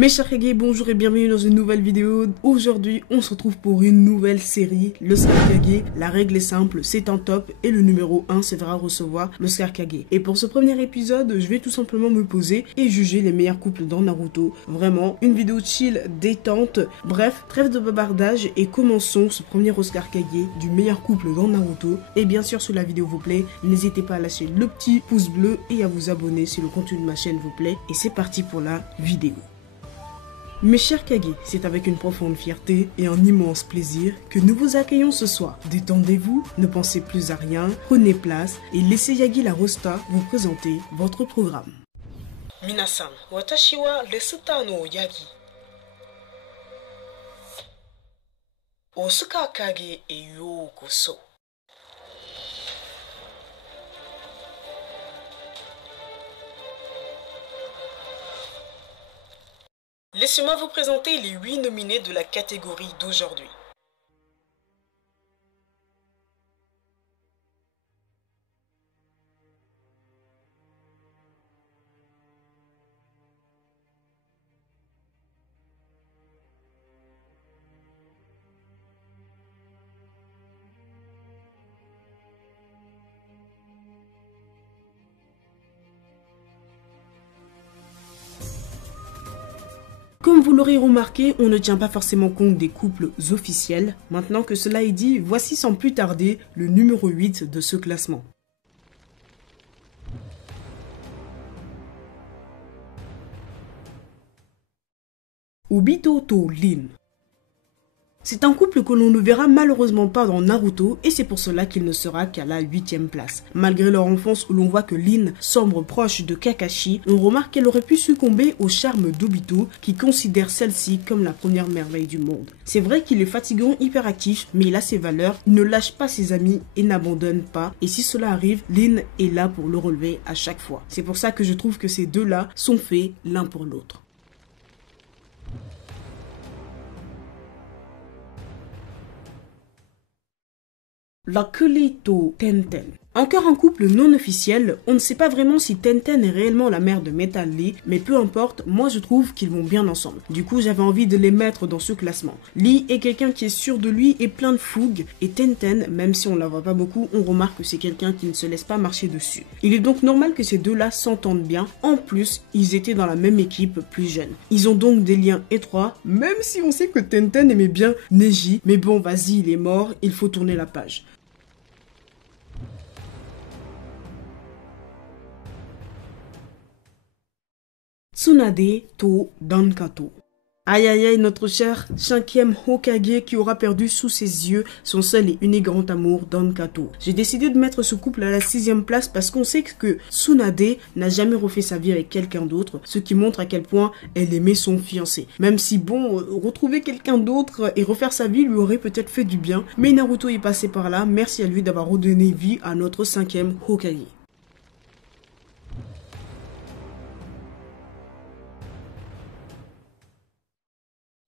Mes chers Kage, bonjour et bienvenue dans une nouvelle vidéo. Aujourd'hui, on se retrouve pour une nouvelle série, l'Oscar Kage. La règle est simple, c'est un top et le numéro 1 se verra recevoir l'Oscar Kage. Et pour ce premier épisode, je vais tout simplement me poser et juger les meilleurs couples dans Naruto. Vraiment, une vidéo chill, détente. Bref, trêve de bavardage et commençons ce premier Oscar Kage du meilleur couple dans Naruto. Et bien sûr, si la vidéo vous plaît, n'hésitez pas à lâcher le petit pouce bleu et à vous abonner si le contenu de ma chaîne vous plaît. Et c'est parti pour la vidéo. Mes chers Kage, c'est avec une profonde fierté et un immense plaisir que nous vous accueillons ce soir. Détendez-vous, ne pensez plus à rien, prenez place et laissez Yagi la Rosta vous présenter votre programme. Minasan, watashi wa Resuta no Yagi. Osaka Kage e yokoso. Laissez-moi vous présenter les 8 nominés de la catégorie d'aujourd'hui. Comme vous l'aurez remarqué, on ne tient pas forcément compte des couples officiels. Maintenant que cela est dit, voici sans plus tarder le numéro 8 de ce classement. Obito to Lin. C'est un couple que l'on ne verra malheureusement pas dans Naruto et c'est pour cela qu'il ne sera qu'à la 8e place. Malgré leur enfance où l'on voit que Lin semble proche de Kakashi, on remarque qu'elle aurait pu succomber au charme d'Obito qui considère celle-ci comme la première merveille du monde. C'est vrai qu'il est fatigant, hyperactif, mais il a ses valeurs, il ne lâche pas ses amis et n'abandonne pas. Et si cela arrive, Lin est là pour le relever à chaque fois. C'est pour ça que je trouve que ces deux-là sont faits l'un pour l'autre. Lakuli to Tenten. Encore un couple non officiel, on ne sait pas vraiment si Tenten est réellement la mère de Metal Lee, mais peu importe, moi je trouve qu'ils vont bien ensemble. Du coup j'avais envie de les mettre dans ce classement. Lee est quelqu'un qui est sûr de lui et plein de fougue, et Tenten, même si on la voit pas beaucoup, on remarque que c'est quelqu'un qui ne se laisse pas marcher dessus. Il est donc normal que ces deux-là s'entendent bien, en plus ils étaient dans la même équipe plus jeune. Ils ont donc des liens étroits, même si on sait que Tenten aimait bien Neji, mais bon vas-y il est mort, il faut tourner la page. Tsunade to Dankato. Aïe aïe aïe, notre cher 5e Hokage qui aura perdu sous ses yeux son seul et unique grand amour, Dankato. J'ai décidé de mettre ce couple à la 6e place parce qu'on sait que Tsunade n'a jamais refait sa vie avec quelqu'un d'autre, ce qui montre à quel point elle aimait son fiancé. Même si bon, retrouver quelqu'un d'autre et refaire sa vie lui aurait peut-être fait du bien, mais Naruto est passé par là, merci à lui d'avoir redonné vie à notre 5e Hokage.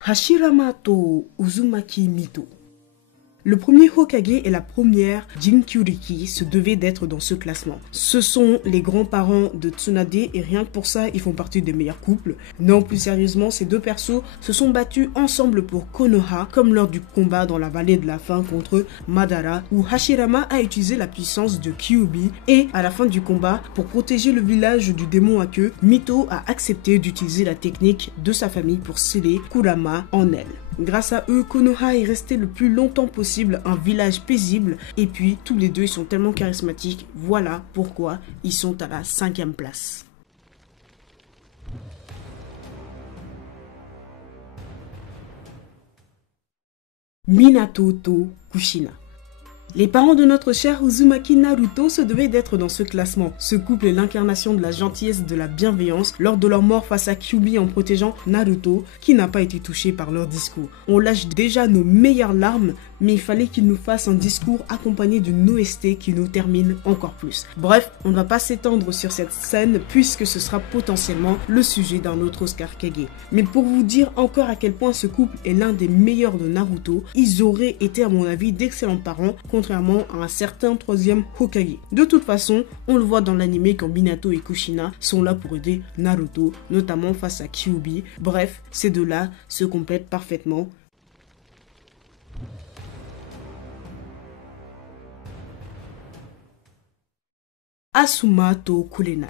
Hashirama to Uzumaki Mito. Le premier Hokage et la première Jinkyuriki se devaient d'être dans ce classement. Ce sont les grands-parents de Tsunade et rien que pour ça, ils font partie des meilleurs couples. Non, plus sérieusement, ces deux persos se sont battus ensemble pour Konoha, comme lors du combat dans la vallée de la faim contre Madara, où Hashirama a utilisé la puissance de Kyuubi et à la fin du combat, pour protéger le village du démon à queue, Mito a accepté d'utiliser la technique de sa famille pour sceller Kurama en elle. Grâce à eux, Konoha est resté le plus longtemps possible un village paisible et puis tous les deux ils sont tellement charismatiques, voilà pourquoi ils sont à la 5e place. Minato to Kushina. Les parents de notre cher Uzumaki Naruto se devaient d'être dans ce classement. Ce couple est l'incarnation de la gentillesse et de la bienveillance lors de leur mort face à Kyuubi en protégeant Naruto, qui n'a pas été touché par leur discours. On lâche déjà nos meilleures larmes, mais il fallait qu'il nous fasse un discours accompagné d'une OST qui nous termine encore plus. Bref, on ne va pas s'étendre sur cette scène puisque ce sera potentiellement le sujet d'un autre Oscar Kage. Mais pour vous dire encore à quel point ce couple est l'un des meilleurs de Naruto, ils auraient été à mon avis d'excellents parents, contrairement à un certain troisième Hokage. De toute façon, on le voit dans l'anime quand Minato et Kushina sont là pour aider Naruto, notamment face à Kyuubi. Bref, ces deux-là se complètent parfaitement. Asuma to Kurenai.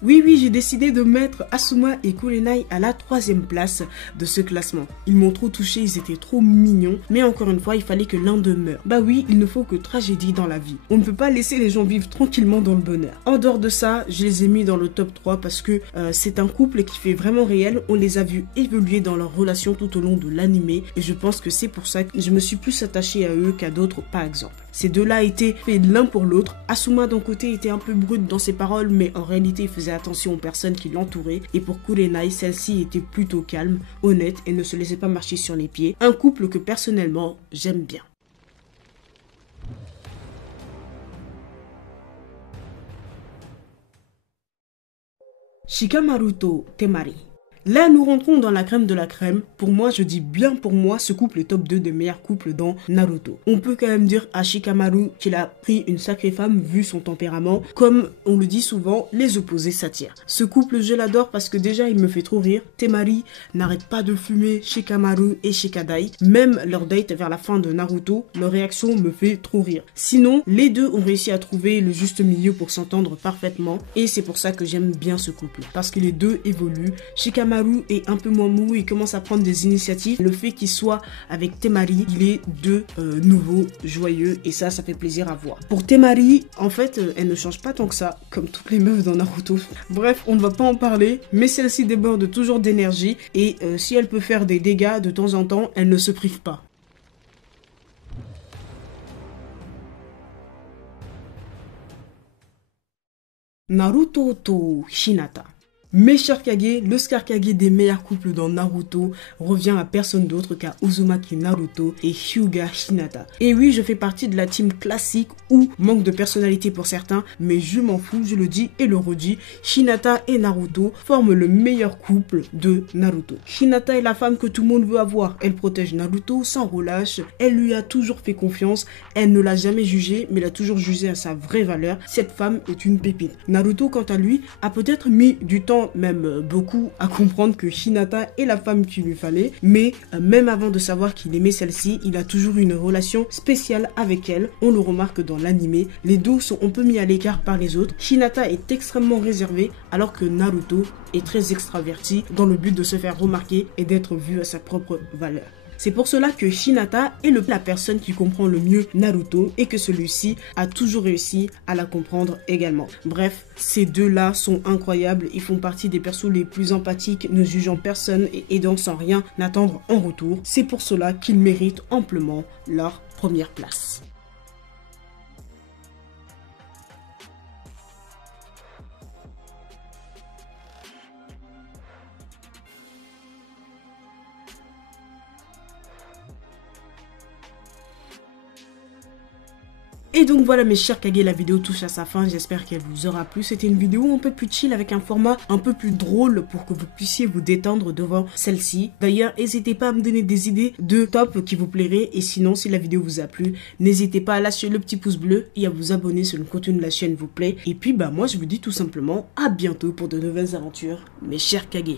Oui, j'ai décidé de mettre Asuma et Kurenai à la 3e place de ce classement. Ils m'ont trop touché, ils étaient trop mignons, mais encore une fois, il fallait que l'un d'eux meure. Bah oui, il ne faut que tragédie dans la vie. On ne peut pas laisser les gens vivre tranquillement dans le bonheur. En dehors de ça, je les ai mis dans le top 3 parce que c'est un couple qui fait vraiment réel. On les a vus évoluer dans leur relation tout au long de l'anime et je pense que c'est pour ça que je me suis plus attachée à eux qu'à d'autres par exemple. Ces deux-là étaient faits l'un pour l'autre. Asuma d'un côté était un peu brute dans ses paroles, mais en réalité il faisait attention aux personnes qui l'entouraient. Et pour Kurenai, celle-ci était plutôt calme, honnête et ne se laissait pas marcher sur les pieds. Un couple que personnellement j'aime bien. Shikamaru to Temari. Là, nous rentrons dans la crème de la crème. Pour moi, je dis bien pour moi, ce couple est top 2 des meilleurs couples dans Naruto. On peut quand même dire à Shikamaru qu'il a pris une sacrée femme vu son tempérament. Comme on le dit souvent, les opposés s'attirent. Ce couple, je l'adore parce que déjà, il me fait trop rire. Temari n'arrête pas de fumer Shikamaru et Shikadai. Même leur date vers la fin de Naruto, leur réaction me fait trop rire. Sinon, les deux ont réussi à trouver le juste milieu pour s'entendre parfaitement. Et c'est pour ça que j'aime bien ce couple. Parce que les deux évoluent. Shikamaru est un peu moins mou, il commence à prendre des initiatives. Le fait qu'il soit avec Temari, il est de nouveau joyeux et ça fait plaisir à voir. Pour Temari, en fait, elle ne change pas tant que ça, comme toutes les meufs dans Naruto. Bref, on ne va pas en parler, mais celle-ci déborde toujours d'énergie et si elle peut faire des dégâts de temps en temps, elle ne se prive pas. Naruto to Hinata. Mes chers Kage, le Scar Kage des meilleurs couples dans Naruto revient à personne d'autre qu'à Uzumaki Naruto et Hyuga Hinata. Et oui, je fais partie de la team classique ou manque de personnalité pour certains, mais je m'en fous, je le dis et le redis, Hinata et Naruto forment le meilleur couple de Naruto. Hinata est la femme que tout le monde veut avoir, elle protège Naruto sans relâche, elle lui a toujours fait confiance, elle ne l'a jamais jugé, mais l'a toujours jugé à sa vraie valeur. Cette femme est une pépite. Naruto, quant à lui, a peut-être mis du temps, même beaucoup, à comprendre que Hinata est la femme qu'il lui fallait, mais même avant de savoir qu'il aimait celle-ci, il a toujours eu une relation spéciale avec elle. On le remarque dans l'anime, les deux sont un peu mis à l'écart par les autres. Hinata est extrêmement réservée alors que Naruto est très extraverti dans le but de se faire remarquer et d'être vu à sa propre valeur. C'est pour cela que Hinata est la personne qui comprend le mieux Naruto et que celui-ci a toujours réussi à la comprendre également. Bref, ces deux-là sont incroyables, ils font partie des persos les plus empathiques, ne jugeant personne et aidant sans rien attendre en retour. C'est pour cela qu'ils méritent amplement leur première place. Et donc voilà mes chers Kage, la vidéo touche à sa fin, j'espère qu'elle vous aura plu. C'était une vidéo un peu plus chill avec un format un peu plus drôle pour que vous puissiez vous détendre devant celle-ci. D'ailleurs, n'hésitez pas à me donner des idées de top qui vous plairaient. Et sinon, si la vidéo vous a plu, n'hésitez pas à lâcher le petit pouce bleu et à vous abonner si le contenu de la chaîne vous plaît. Et puis moi je vous dis tout simplement à bientôt pour de nouvelles aventures, mes chers Kage.